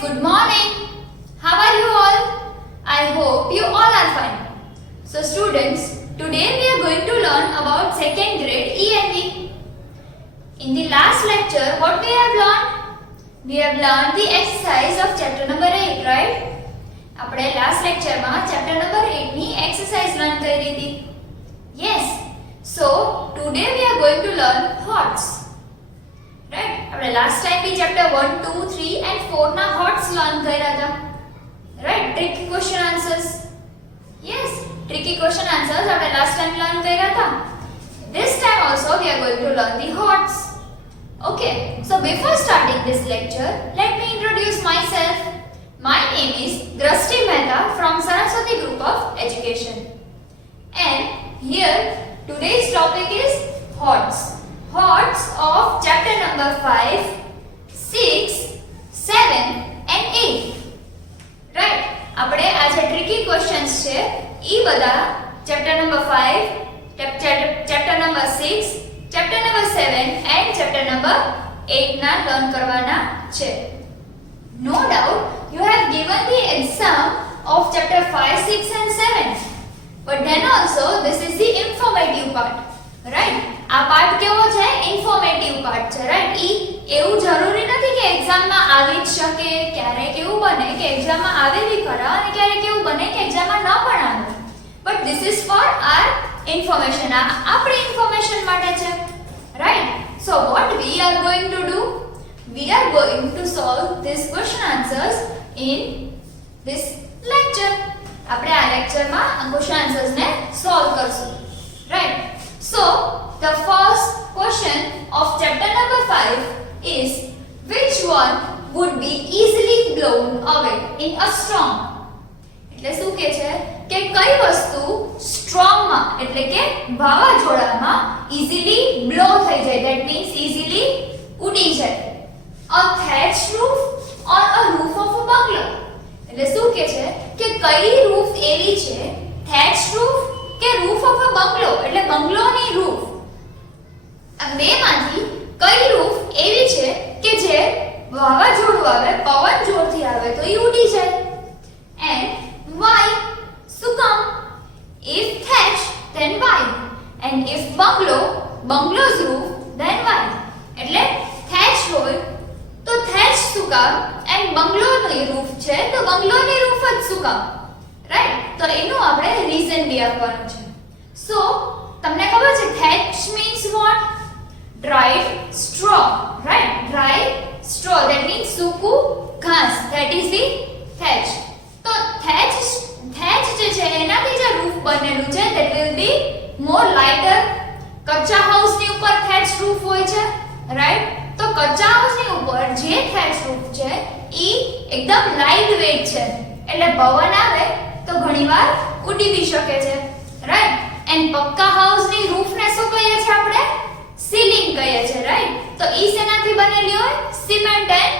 good morning. How are you all? I hope you all are fine. So students, today we are going to learn about second grade ENV. In the last lecture, what we have learned? We have learned the exercise of chapter number 8, right? આપણે last lecture માં chapter number 8 ની exercise learn કરી હતી. Yes. So today we are going to learn HOTS. Right? આપણે last time भी chapter 1, 2, 3 and 4 ના HOTS learn કર્યા હતા. Right? Tricky question answers. Yes, tricky question answers આપણે last time learn કર્યા હતા. This time also we are going to learn the HOTS. Okay, so before starting this lecture, let me introduce myself. My name is Drashti Mehta from Saraswati Group of Education. And here today's topic is HOTS. HOTS of chapter number 5, 6, 7 and 8. Right? આપણે આ જે tricky questions છે ઈ બધા chapter number 5, chapter number 6, chapter number 7 and chapter number 8 ના learn કરવાના છે. No doubt you have given the exam of chapter 5, 6 and 7. But then also this is the informative part. Right? આ part કેવો છે? Informative part છે. Right? ઈ એવું જરૂરી નથી કે એક્ઝામ માં આવી જ શકે. ક્યારેક એવું બને કે એક્ઝામ માં આવે બી ખરા અને ક્યારેક એવું બને કે એક્ઝામ માં ન પણ આવે. But this is for our information. આ આપણી ઇન્ફોર્મેશન માટે છે. Right? So what we are going to do? We are going to solve this question answers in this lecture. આપણે આ લેક્ચરમાં આ ક્વેશ્ચન આન્સર્સ ને સોલ્વ કરશું. Right? So the first question of chapter number 5 is, which one would be easily blown away in a storm? એટલે શું કહે છે કે કઈ વસ્તુ સ્ટ્રોમ માં એટલે કે વાવાઝોડામાં easily blow થઈ જાય, that means easily ઉડી જાય. A thatched roof or a roof of a bungalow? એટલે શું કહે છે કે કઈ રૂફ એવી છે, thatched roof કે roof of a bungalow એટલે બંગલોની રૂફ. આ બેમાંથી કઈ રૂફ એવી છે કે જે વાવાઝોડું આવે, પવન જોરથી આવે તો ઈ ઉડી જાય. And why? શું કામ? If thatched, then why? And if bungalow, bungalow's roof, then why? એટલે thatched હોય તો thatched શું કામ? And બંગલોની રૂફ છે તો બંગલોની રૂફ જ શું કામ? રાઈટ? તો એનું આપણે રીઝન બી આપવાનું છે. સો તમને ખબર છે thatch means what? Dried straw, right? Dry straw, that means સૂકું ઘાસ, that is the thatch. તો thatch જે છે એનાથી જે રૂફ બનેલું છે that will be more lighter. કચ્ચા હાઉસની ઉપર thatch roof હોય છે, right? તો કચ્ચા હાઉસની ઉપર જે thatch roof છે ઈ એકદમ લાઇટ વેઇટ છે, એટલે પવન આવે તો ઘણીવાર ઉડી બી શકે છે, રાઈટ? એન્ડ પક્કા હાઉસની રૂફને શું કહીએ છીએ આપણે? સીલિંગ કહીએ છીએ, રાઈટ? તો ઈ શેનાથી બનેલી હોય? સિમેન્ટ એન્ડ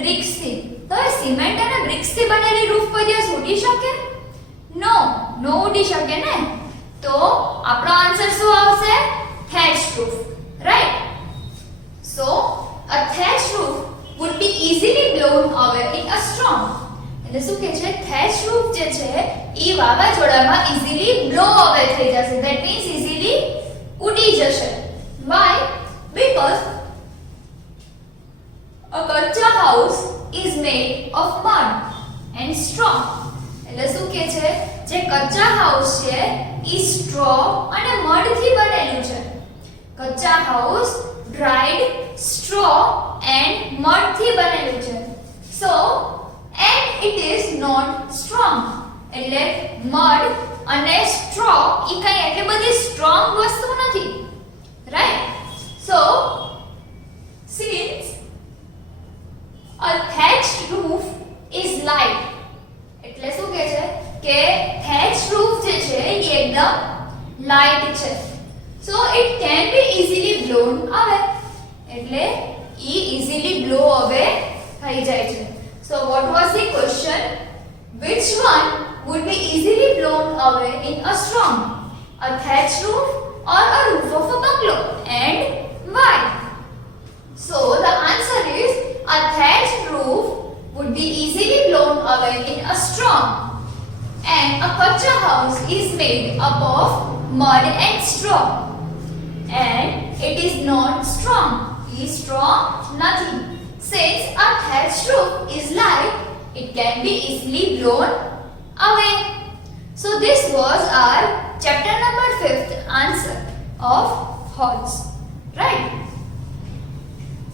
બ્રિક્સથી. તો એ સિમેન્ટ અને બ્રિક્સથી બનેલી રૂફ કોઈ દિવસ ઉડી શકે? નો ઉડી શકે ને. તો આપણો આન્સર શું આવશે? thatched roof, right? So a thatched roof would be easily blown away in a storm. એટલે શું કહે છે? thatched roof જે છે ઈ વાવાઝોડામાં easily blow away થઈ જશે, that means easily ઉડી જશે. Why? Because a kacha house is made of mud and straw. એટલે શું કહે છે? જે કચ્ચા હાઉસ છે ઈ સ્ટ્રો અને મડ થી બનેલું છે. કચ્ચા house dried straw and mud થી બનેલું છે. So and it is not strong. એટલે mud અને straw ઈ કઈ એટલે બધી strong વસ્તુ નથી, right? So since a thatched roof is light, એટલે શું કહે છે કે thatched roof જે છે ઈ એકદમ લાઇટ છે. So it can be easily blown away. એટલે ઈ easily blow away થઈ જાય છે. So what was the question? Which one would be easily blown away in a storm? A thatched roof or a roof of a bungalow? And why? So the answer is a thatched roof would be easily blown away in a storm. And a kacha house is made up of mud and straw. And it is not strong. Is strong? Nothing. Since a thatched roof is light, it can be easily blown away. So this was our chapter number 5th answer of halls. Right?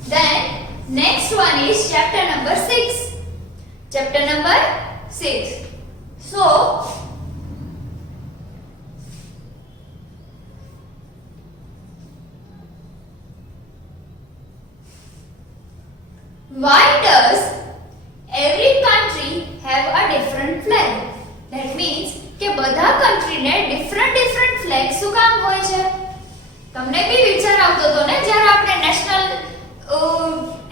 Then next one is chapter number 6. Chapter number 6. So why does every country have a different flag? That means કે બધા country ને different flag શું કામ હોય છે? તમને બી વિચાર આવતો હતો ને જ્યારે આપણે national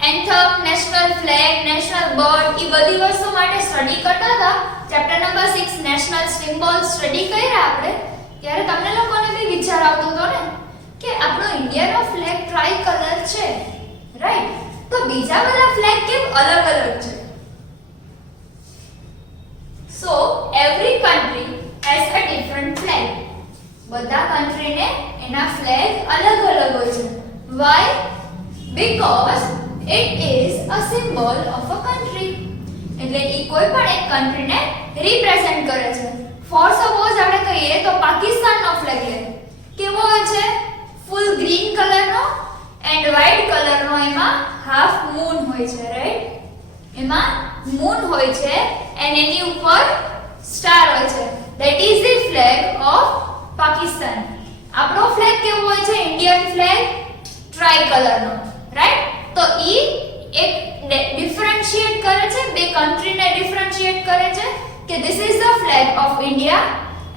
anthem, national flag, national bird એ બધી વસ્તુ માટે સ્ટડી કરતા હતા. Chapter number 6 national symbol study કર્યા આપણે ત્યારે તમને લોકોને બી વિચાર આવતો હતો ને કે આપણો ઇન્ડિયાનો ફ્લેગ ટ્રાય કલર છે, રાઈટ? તો બીજા બધા ફ્લેગ કેમ અલગ અલગ છે? So every country has a different flag. બધા કન્ટ્રીને એના ફ્લેગ અલગ અલગ હોય છે. Why? Because it is a symbol of a country. એટલે ઈ કોઈ પણ એક કન્ટ્રીને રિપ્રેઝન્ટ કરે છે. ફોર સપોઝ આપણે કહીએ તો પાકિસ્તાનનો ફ્લેગ લે. કેવો હોય છે? ફૂલ ગ્રીન કલરનો એન્ડ વ્હાઇટ કલરનો, એમાં હાફ મૂન હોય છે, રાઈટ? એમાં મૂન હોય છે એન્ડ એની ઉપર સ્ટાર હોય છે. That is the flag of Pakistan. આપણો ફ્લેગ કેવો હોય છે? ઇન્ડિયન ફ્લેગ ટ્રાય કલરનો, રાઈટ? તો ઈ એક ડિફરન્શિએટ કરે છે, બે કન્ટ્રીને ડિફરન્શિએટ કરે છે કે this is the flag of India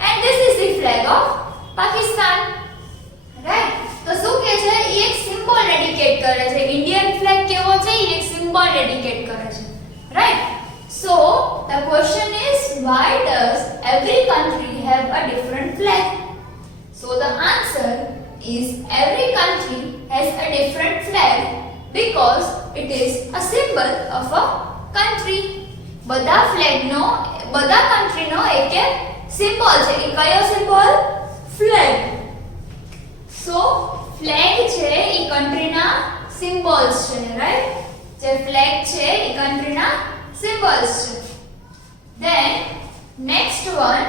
and this is the flag of Pakistan, right? તો શું કહે છે? ઈ એક સિમ્બોલ ડેડિકેટ કરે છે. ઇન્ડિયન ફ્લેગ કેવો છે? ઈ એક સિમ્બોલ ડેડિકેટ કરે છે, right? So the question is, why does every country have a different flag? So the answer is every country has a different flag because it is a symbol of a country. બધા ફ્લેગનો, બધા કન્ટ્રીનો એક symbol છે. એ કયો symbol? Flag. સો flag છે એ કન્ટ્રીના symbols છે, right? જે flag છે એ કન્ટ્રીના symbols છે. Then next one,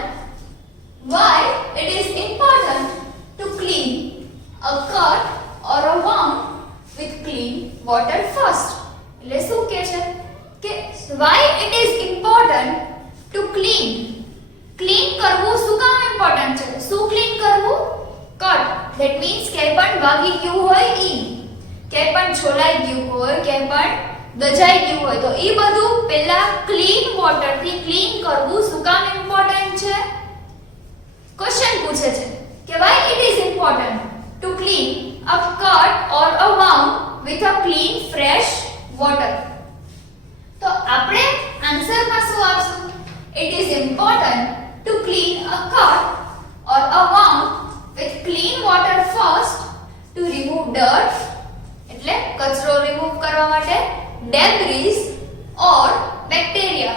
why it is important to clean a cut or a wound with clean water first. એટલે શું કહે છે કે why it is important to clean. Clean કરવું શું કામ ઇમ્પોર્ટન્ટ છે? શું ક્લીન કરવું? કટ. ધેટ મીન્સ કે પણ વાગી ગયું હોય ઈ, કે પણ છોલાઈ ગયું હોય, કે પણ દજાઈ ગયું હોય, તો ઈ બધું પહેલા ક્લીન વોટર થી ક્લીન કરવું શું કામ ઇમ્પોર્ટન્ટ છે? ક્વેશ્ચન પૂછે છે કે why it is important to clean a cut or a wound with a clean fresh water. તો આપણે આન્સરમાં શું આપશું? It is important to clean a cut or a wound with clean water first to remove dirt, એટલે કચરો remove કરવા માટે, debris or bacteria.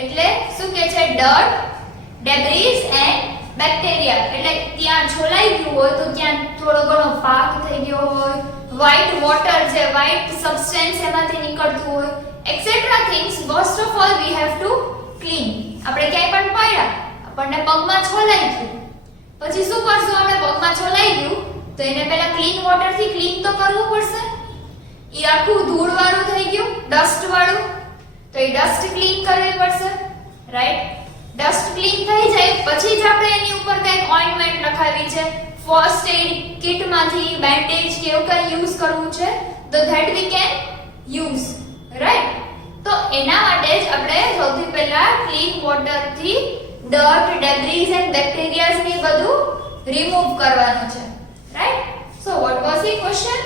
એટલે શું કહે છે? dirt, debris and bacteria. એટલે ત્યાં છોલાઈ ગયું હોય તો ત્યાં થોડો ઘણો પાક થઈ ગયો હોય, white water જે white substance એમાંથી નીકળતું હોય, etc. things most of all we have to clean. આપણે ક્યાંય પણ પડ્યા, આપણને પગમાં છોલાઈ ગયું, પછી શું કરશું? આપણે પગમાં છોલાઈ ગયું તો એને પહેલા ક્લીન વોટર થી ક્લીન તો કરવું પડશે. ઈ આખું ધૂળ વાળું થઈ ગયું, ડસ્ટ વાળું, તો એ ડસ્ટ ક્લીન કરવી પડશે, રાઈટ? ડસ્ટ ક્લીન થઈ જાય પછી જ આપણે એની ઉપર કંઈક ઓઇન્ટમેન્ટ લખાવી છે, ફર્સ્ટ એડ કિટ માંથી બેન્ડેજ કે એવું કંઈ યુઝ કરવું છે, તો that we can use, right? તો એના માટે જ આપણે સૌથી પહેલા ક્લીન વોટર થી ડર્ટ, ડેબ્રીઝ એન્ડ બેક્ટેરિયાઝ ને બધું રિમૂવ કરવાનું છે, right? So what was the question?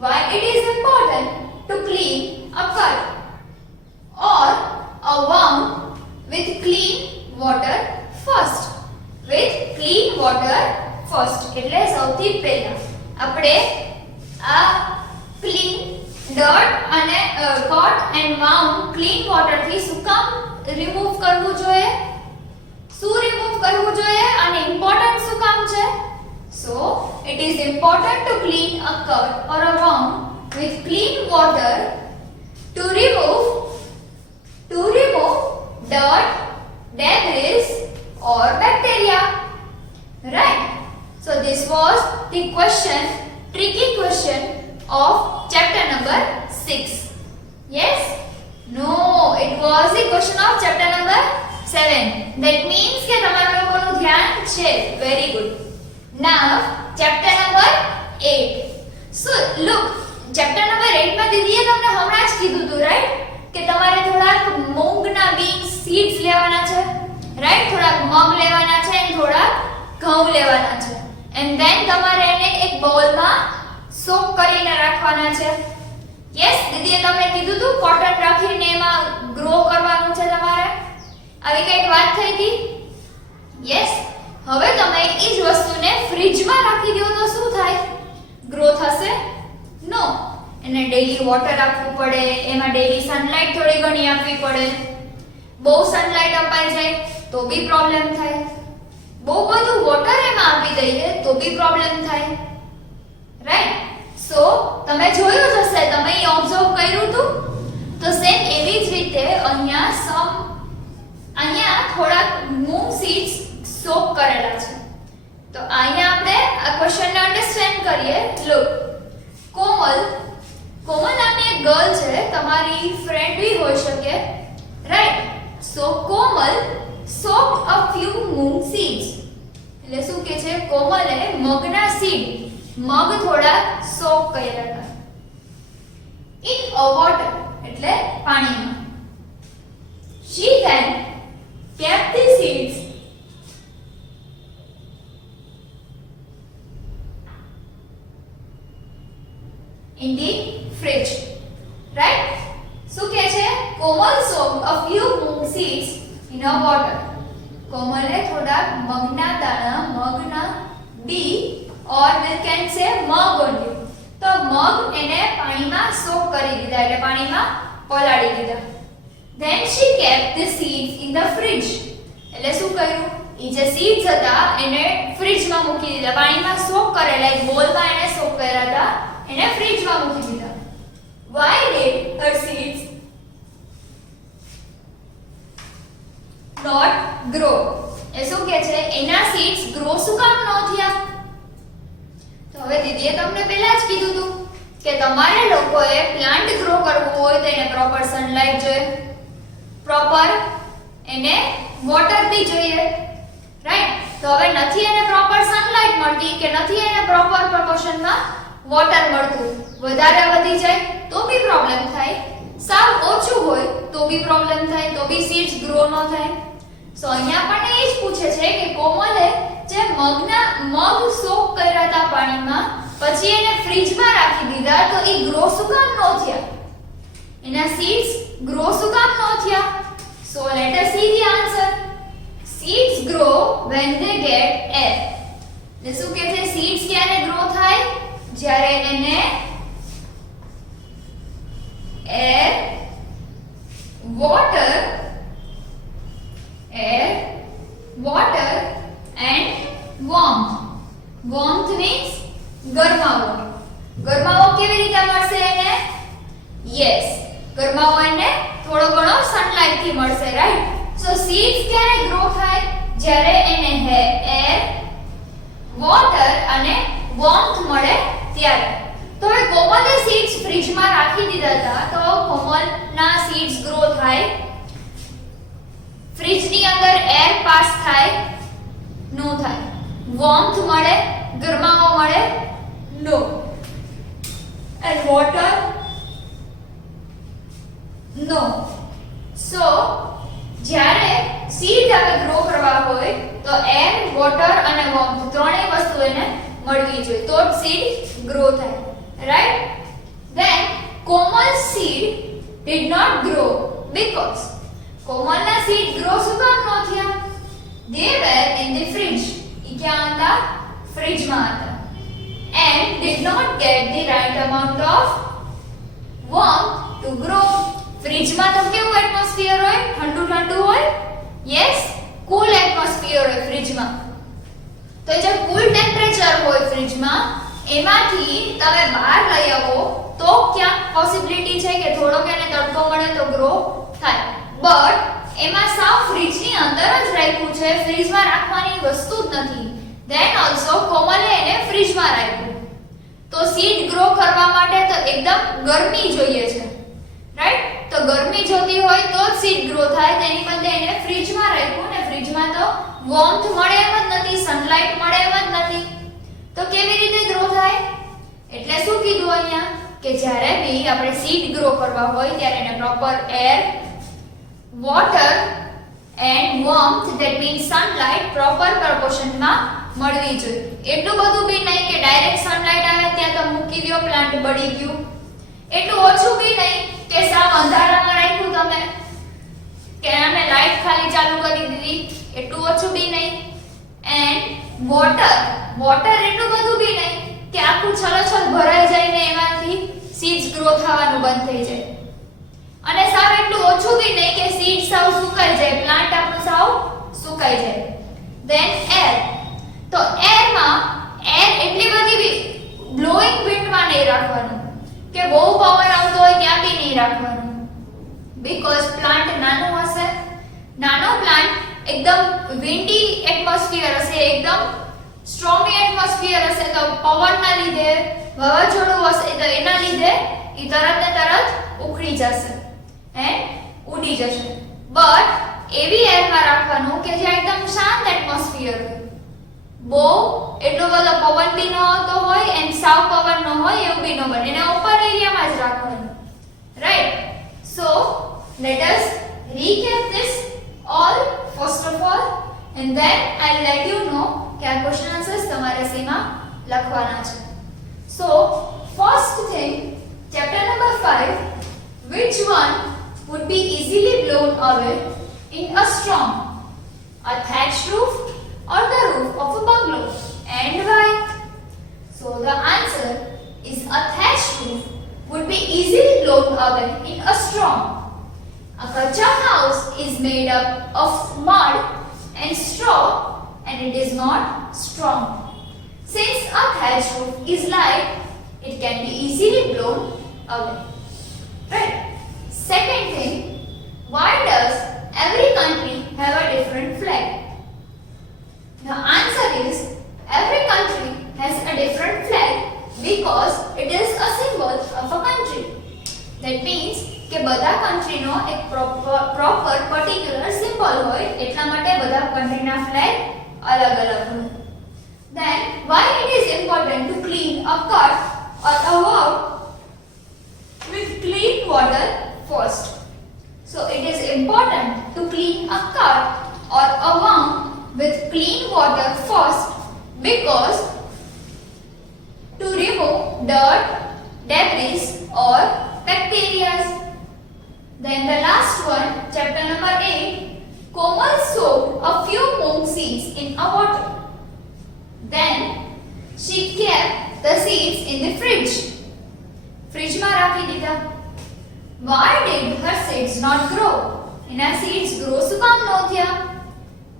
Why it is important to clean a cut or a wound with clean water first. With clean water first. એટલે સૌથી પહેલા આપણે આ ક્લીન ડર્ટ અને કોટ એન્ડ વાઉન્ડ ક્લીન વોટર થી શું કામ remove કરવું જોઈએ? શું રિમૂવ કરવું જોઈએ અને ઇમ્પોર્ટન્ટ શું કામ છે? So it is important to clean a cut or a wound with clean water to remove dirt, debris or bacteria. Right? So this was the tricky question of chapter number 6. Yes? No, it was the question of chapter number 7. That means કે તમારા લોકોનું ધ્યાન છે. Very good. Now, chapter number 8. So, look, chapter number 8 માં દીદીએ તમને હમણાં જ કીધું હતું, right? કે તમારે થોડાક મૂંગના બીન્સ સીડ્સ લેવાના છે, right? થોડાક મગ લેવાના છે અને થોડાક ઘઉં લેવાના છે. And then તમારે એને એક બોલમાં સોક કરીને રાખવાના છે. યસ, દીદીએ તમને કીધું હતું કોટન રાખીને એમાં ગ્રો કરવાનું છે તમારે. આવી કઈક વાત થઈ હતી? યસ. હવે તમે એ જ વસ્તુને ફ્રીજમાં રાખી દો તો શું થાય? ગ્રો થશે? નો. એને ડેઈલી વોટર આપવું પડે, એમાં ડેઈલી સનલાઇટ થોડી ઘણી આપવી પડે. બહુ સનલાઇટ અપાઈ જાય તો બી પ્રોબ્લેમ થાય. બહુ બધું વોટર એમાં આપી દઈએ તો બી પ્રોબ્લેમ થાય. રાઈટ? સો તમે જોયું જ હશે, તમે એ ઓબ્ઝર્વ કર્યું હતું. તો સેમ એવી જ રીતે અહીંયા થોડાક મૂંગ સીડ્સ સોક કરેલા છે. તો અહીંયા આપણે આ ક્વેશ્ચનને અન્ડરસ્ટેન્ડ કરીએ. લુક, કોમલ નામની એક ગર્લ છે, તમારી ફ્રેન્ડ બી હોઈ શકે, right? So Komal soaked a few moong seeds. એટલે શું કે છે? કોમલે મગના સીડ, મગ થોડા સોક કર્યા હતા. in a water એટલે પાણીમાં. she then kept the seeds in the fridge. Right? શું કહે છે? કોમલ soaked a few moong seeds in a water. કોમલે થોડા મગના દાણા, મગના બી or we can say mug only. તો મગ એને પાણીમાં સોક કરી દીધા, એટલે પાણીમાં પલાળી દીધા. Then she kept the seeds in the fridge. એટલે શું કર્યું? એ જે seeds હતા એને ફ્રીજમાં મૂકી દીધા, પાણીમાં સોક કરેલા, એક બોલમાં એને સોક કર્યા હતા, એને ફ્રીજમાં મૂકી દીધા. Why did her seeds not grow? એ શું કહે છે? એના seeds grow શું કામ ન થયા? તો હવે દીદીએ તમને પહેલા જ કીધું હતું કે તમારે લોકોએ પ્લાન્ટ ગ્રો કરવું હોય તો એને પ્રોપર સનલાઇટ જોઈએ, પ્રોપર એને વોટર બી જોઈએ, રાઈટ? તો હવે નથી એને પ્રોપર સનલાઇટ મળતી કે નથી એને પ્રોપર પ્રોપોર્શનમાં વોટર મળતું, વધારે વધી જાય તો બી પ્રોબ્લેમ થાય, સાવ ઓછું હોય તો બી પ્રોબ્લેમ થાય, તો બી સીડ્સ ગ્રો ન થાય. સો અહીંયા પણ એ જ પૂછે છે કે કોમલે જે મગ સોક કર્યા હતા પાણીમાં, પછી એને ફ્રીજમાં રાખી દીધા, તો એ ગ્રો શું કામ ન થયા? એના સીડ્સ ગ્રો શું કામ ન થયા? So let S see the answer. Seeds grow when they get air. એટલે શું કહે છે? સીડ્સ ક્યારે ગ્રો થાય? જ્યારે એને air, water and warmth. Warmth means ગરમાવો. ગરમાવો કેવી રીતે મળશે એને? યસ, ગરમાવો એને થોડો ઘણો સનલાઇટ થી મળશે, રાઈટ? સો સીડ્સ ક્યારે ગ્રો થાય? જ્યારે એને એર, વોટર અને વોર્મથ મળે ત્યારે. તો હવે કોમલે સીડ્સ ફ્રીજમાં રાખી દીધા હતા, તો કોમલના સીડ્સ ગ્રો થાય, ફ્રીજની અંદર એર પાસ થાય? નો થાય. વોર્મથ મળે, ગરમાવો મળે? નો. And water? નો. સો જ્યારે સીડ આપણે ગ્રો કરવા હોય તો એર, વોટર અને વોર્મથ ત્રણેય વસ્તુ એને મળવી જોઈએ, તો જ સીડ ગ્રો થાય, right? Then Komal's seed did not grow because કોમલના સીડ ગ્રો શું કામ ન થયા? They were in the fridge. એ ક્યાં હતા? ફ્રીજમાં હતા. And did not get the right amount of warmth to grow. ફ્રીજમાં તો કેવું એટમોસ્ફિયર હોય? ઠંડુ ઠંડુ હોય. યસ, કુલ એટમોસ્ફિયર હોય ફ્રીજમાં. તો જે કુલ ટેમ્પરેચર હોય ફ્રીજમાં એમાંથી તમે બહાર લઈ આવો તો ક્યાં પોસિબિલિટી છે કે થોડોક એને તડકો મળે તો ગ્રો થાય. બટ એમાં સાવ ફ્રીજની અંદર જ રાખ્યું છે, ફ્રીજમાં રાખવાની વસ્તુ જ નથી. ધેન ઓલસો કોમલે એને ફ્રીજમાં રાખ્યું. તો સીડ ગ્રો કરવા માટે તો એકદમ ગરમી જોઈએ છે, રાઈટ? તો ગરમી જોતી હોય તો જ સીડ ગ્રો થાય. તેની બદલે એને ફ્રીજમાં રાખ્યું ને ફ્રીજમાં તો વોર્મથ મળે એમ જ નથી, સનલાઇટ મળે એમ જ નથી. તો કેવી રીતે ગ્રો થાય? એટલે શું કીધું અહીંયા કે જ્યારે બી આપણે સીડ ગ્રો કરવા હોય ત્યારે એને proper air, water and warmth that means sunlight proper પ્રોપોર્શનમાં મળવી જોઈએ. એટલું બધું બી નહીં કે ડાયરેક્ટ સનલાઇટ આવે ત્યાં તો મૂકી દો પ્લાન્ટ બળી ગયું. એટલું ઓછું બી નહીં કે સાવ અંધારામાં રાખ્યું તમે કે આને લાઈટ ખાલી ચાલુ કરી દીધી. એટલું ઓછું બી નહીં. એન્ડ વોટર એટલું બધું બી નહીં કે આખું છલોછલ ભરાઈ જાય ને એમાંથી સીડ્સ ગ્રો થવાનું બંધ થઈ જાય. અને સાવ એટલું ઓછું બી નહીં કે સીડ સાવ સુકાઈ જાય, પ્લાન્ટ આપણું સાવ સુકાઈ જાય. Then air. તો એરમાં એર એટલી બધી બી બ્લોઈંગ વિન્ડમાં નહીં રાખવાનું કે બહુ પવન આવતો હોય ત્યાં બી નહીં રાખવાનું. બીકોઝ પ્લાન્ટ નાનું હશે, નાનો પ્લાન્ટ એકદમ વિન્ડી એટમોસ્ફિયર હશે, એકદમ સ્ટ્રોમી એટમોસ્ફિયર હશે, તો પવનના લીધે, વાવાઝોડું હશે તો એના લીધે એ તરત ને તરત ઉખડી જશે એન્ડ ઉડી જશે. બટ એવી એરમાં રાખવાનું કે જ્યાં એકદમ શાંત એટમોસ્ફિયર હોય, બહુ એટલો બધો પવન બી ન આવતો હોય એન્ડ સાવ પવન ન હોય એવું બી ન બને. એને ઓપન એરિયામાં જ રાખવાનું, right? So let us recap this all first of all and then I'll let you know કે આ ક્વેશ્ચન આન્સર્સ તમારે શેમાં લખવાના છે. So first thing, chapter number 5, which one would be easily blown away in a storm? A thatched roof or the roof of a bungalow, and why? So the answer is a thatched roof would be easily blown away in a storm. A kacha house is made up of mud and straw and it is not strong. Since a thatched roof is light, it can be easily blown away. Right? Second thing, why does every country have a different flag? The answer is every country has a different flag because it is a symbol of a country. That means કે બધા કન્ટ્રીનો એક proper particular symbol હોય, એટલા માટે બધા કન્ટ્રીના flag અલગ અલગ હોય. Then why it is important to clean a cut or a wound with clean water first? So it is important to clean a cut or a wound with clean water first because to remove dirt, debris or bacteria. Then the last one, chapter number 8, Komal soaked a few mung seeds in a water. Then she kept the seeds in the fridge. Fridge માં રાખી દીધા. Why did her seeds not grow? એના seeds grow શું કામ ન થયા?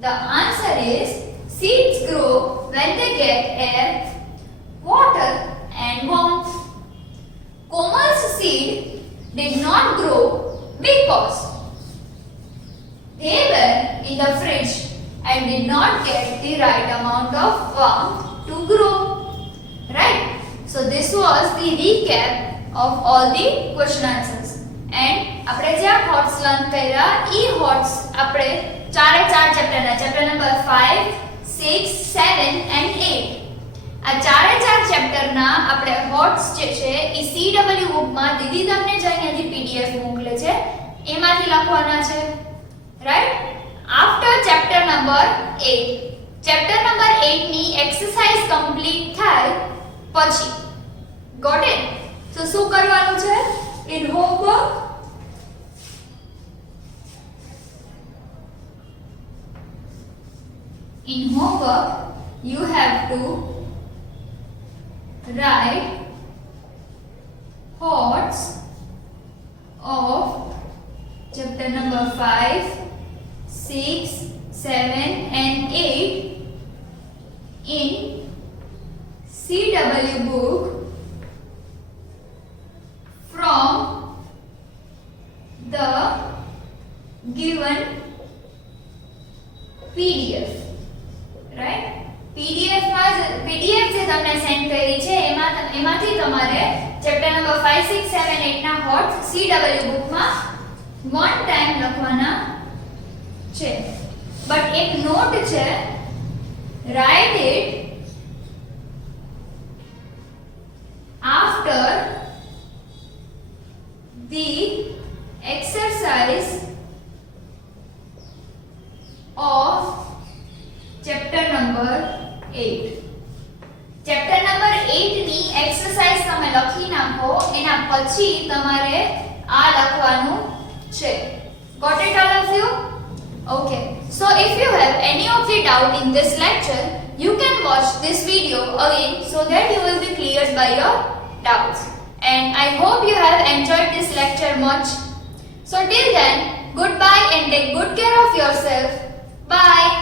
The answer is seeds grow when they get air, water and warmth. Komal's seed did not grow because they were in the fridge and did not get the right amount of warmth to grow. Right? So this was the recap of all the question answers. And આપણે જે હોટ્સ learn કર્યા ઈ હોટ્સ આપણે ચારે ચાર ચેપ્ટરના chapter number 5, 6, 7 and 8 આ ચારે ચાર ચેપ્ટરના આપણે હોટ્સ જે છે ઈ CW બુકમાં દીદી તમને જે અહીંયાથી PDF મોકલે છે એમાંથી લખવાના છે, right? After chapter number 8 chapter number 8 ની એક્સરસાઇઝ કમ્પ્લીટ થાય પછી. Got it? સો શું કરવાનું છે? In homework you have to write HOTS of chapter number 5, 6, 7 and 8 in CW book from the given PDF. Right? PDF જે તમને સેન્ડ કરી છે એમાંથી તમારે ચેપ્ટર નંબર 5, 6, 7, 8 ના હોટ CW બુકમાં વન ટાઈમ લખવાના છે. બટ એક નોટ છે, write it after the exercise of chapter number 8. Chapter number 8 ની એક્સરસાઇઝ તમે લખી નાખો, એના પછી તમારે આ લખવાનું છે. Got it all of you? Okay. So if you have any of the doubt in this lecture, you can watch this video again so that you will be cleared by your doubts. And I hope you have enjoyed this lecture much. So till then, goodbye and take good care of yourself. Bye.